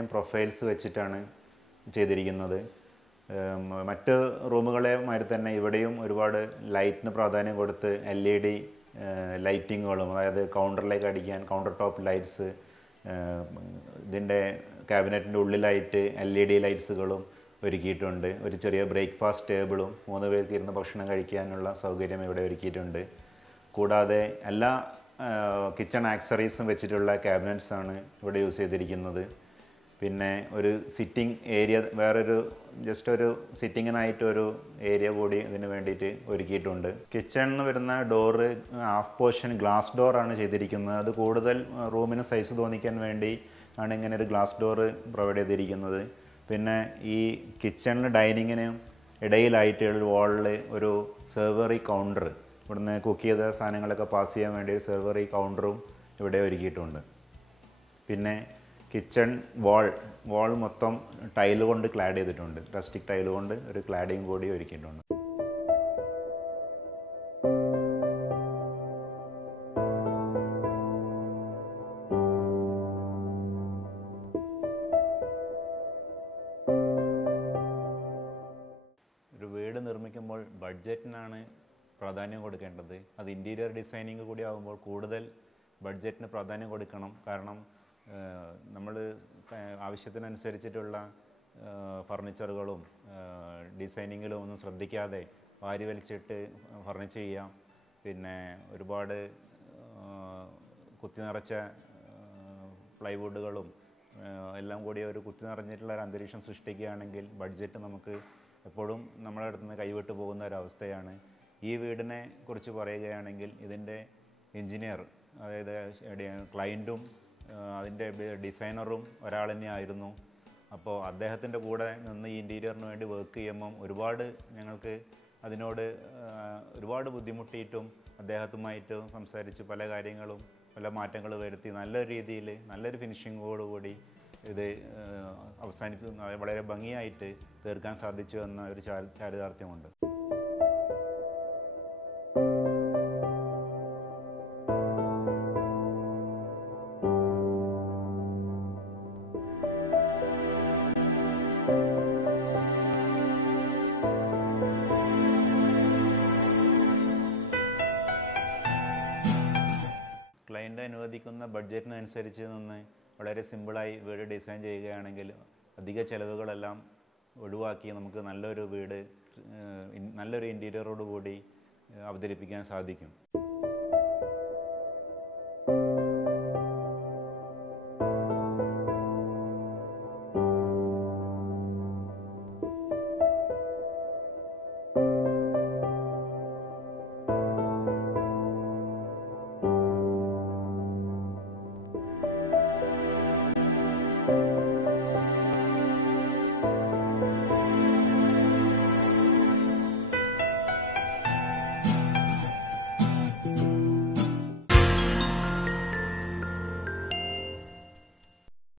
Profiles വെച്ചിട്ടാണ് ചെയ്തിരിക്കുന്നത്. മറ്റ് റൂമുകളെ മാതിരി തന്നെ ഇവിടെയും ഒരുപാട് ലൈറ്റിന് പ്രാധാന്യം കൊടുത്ത് LED ലൈറ്റിങ്ങുകളും, അതായത് കൗണ്ടറിലേക്ക് അടിക്കാൻ കൗണ്ടർ ടോപ്പ് ലൈറ്റ്സ്, ഇതിൻ്റെ ക്യാബിനറ്റിൻ്റെ ഉള്ളിലായിട്ട് LED ലൈറ്റ്സുകളും ഒരുക്കിയിട്ടുണ്ട്. ഒരു ചെറിയ ബ്രേക്ക്ഫാസ്റ്റ് ടേബിളും 3 പേർക്ക് ഇരുന്ന് ഭക്ഷണം കഴിക്കാനുള്ള സൗകര്യം ഇവിടെ ഒരുക്കിയിട്ടുണ്ട്. കൂടാതെ എല്ലാ കിച്ചൺ ആക്സറീസും വെച്ചിട്ടുള്ള ക്യാബിനറ്റ്സാണ് ഇവിടെ യൂസ് ചെയ്തിരിക്കുന്നത്. പിന്നെ ഒരു സിറ്റിംഗ് ഏരിയ, വേറൊരു ജസ്റ്റ് ഒരു സിറ്റിങ്ങിനായിട്ടൊരു ഏരിയ കൂടി ഇതിന് വേണ്ടിയിട്ട് ഒരുക്കിയിട്ടുണ്ട്. കിച്ചണിൽ വരുന്ന ഡോറ് ഹാഫ് പോർഷൻ ഗ്ലാസ് ഡോറാണ് ചെയ്തിരിക്കുന്നത്. അത് കൂടുതൽ റൂമിന് സൈസ് തോന്നിക്കാൻ വേണ്ടി ആണ് ഇങ്ങനെ ഒരു ഗ്ലാസ് ഡോറ് പ്രൊവൈഡ് ചെയ്തിരിക്കുന്നത്. പിന്നെ ഈ കിച്ചണിൽ ഡൈനിങ്ങിന് ഇടയിലായിട്ട് ഒരു വാളിൽ ഒരു സെർവറി കൗണ്ടർ, ഇവിടുന്ന് കുക്ക് ചെയ്ത സാധനങ്ങളൊക്കെ പാസ് ചെയ്യാൻ വേണ്ടി ഒരു സെർവറി കൗണ്ടറും ഇവിടെ ഒരുക്കിയിട്ടുണ്ട്. പിന്നെ കിച്ചൺ വാൾ മൊത്തം ടൈല് കൊണ്ട് ക്ലാഡ് ചെയ്തിട്ടുണ്ട്. റസ്റ്റിക് ടൈല് കൊണ്ട് ഒരു ക്ലാഡിങ് കൂടി ഒരുക്കിയിട്ടുണ്ട്. ഒരു വീട് നിർമ്മിക്കുമ്പോൾ ബഡ്ജറ്റിനാണ് പ്രാധാന്യം കൊടുക്കേണ്ടത്. അത് ഇൻറ്റീരിയർ ഡിസൈനിങ് കൂടി ആകുമ്പോൾ കൂടുതൽ ബഡ്ജറ്റിന് പ്രാധാന്യം കൊടുക്കണം. കാരണം നമ്മൾ ആവശ്യത്തിനനുസരിച്ചിട്ടുള്ള ഫർണിച്ചറുകളും ഡിസൈനിങ്ങിലും ഒന്നും ശ്രദ്ധിക്കാതെ വാരി വലിച്ചിട്ട് ഫർണിച്ചർ ചെയ്യാം. പിന്നെ ഒരുപാട് കുത്തി നിറച്ച പ്ലൈവുഡുകളും എല്ലാം കൂടി ഒരു കുത്തി നിറഞ്ഞിട്ടുള്ള ഒരു അന്തരീക്ഷം സൃഷ്ടിക്കുകയാണെങ്കിൽ ബഡ്ജറ്റ് നമുക്ക് എപ്പോഴും നമ്മുടെ അടുത്ത് നിന്ന് കൈവിട്ട് പോകുന്ന ഒരവസ്ഥയാണ്. ഈ വീടിനെ കുറിച്ച് പറയുകയാണെങ്കിൽ ഇതിൻ്റെ എൻജിനീയർ, അതായത് ക്ലയൻറ്റും അതിൻ്റെ ഡിസൈനറും ഒരാൾ തന്നെയായിരുന്നു. അപ്പോൾ അദ്ദേഹത്തിൻ്റെ കൂടെ നിന്ന് ഈ ഇൻറ്റീരിയറിന് വേണ്ടി വർക്ക് ചെയ്യുമ്പം ഞങ്ങൾക്ക് അതിനോട് ഒരുപാട് ബുദ്ധിമുട്ടിയിട്ടും അദ്ദേഹത്തുമായിട്ട് സംസാരിച്ച് പല കാര്യങ്ങളും പല മാറ്റങ്ങൾ വരുത്തി നല്ലൊരു രീതിയിൽ നല്ലൊരു ഫിനിഷിങ്ങോടുകൂടി ഇത് വളരെ ഭംഗിയായിട്ട് തീർക്കാൻ സാധിച്ചു എന്ന ഒരു ചാരിതാർത്ഥ്യമുണ്ട്. ക്ലയൻ്റ് അനുവദിക്കുന്ന ബഡ്ജറ്റിനനുസരിച്ച് നിന്ന് വളരെ സിമ്പിളായി വീട് ഡിസൈൻ ചെയ്യുകയാണെങ്കിൽ അധിക ചിലവുകളെല്ലാം ഒഴിവാക്കി നമുക്ക് നല്ലൊരു ഇൻറ്റീരിയറോട് കൂടി അവതരിപ്പിക്കാൻ സാധിക്കും.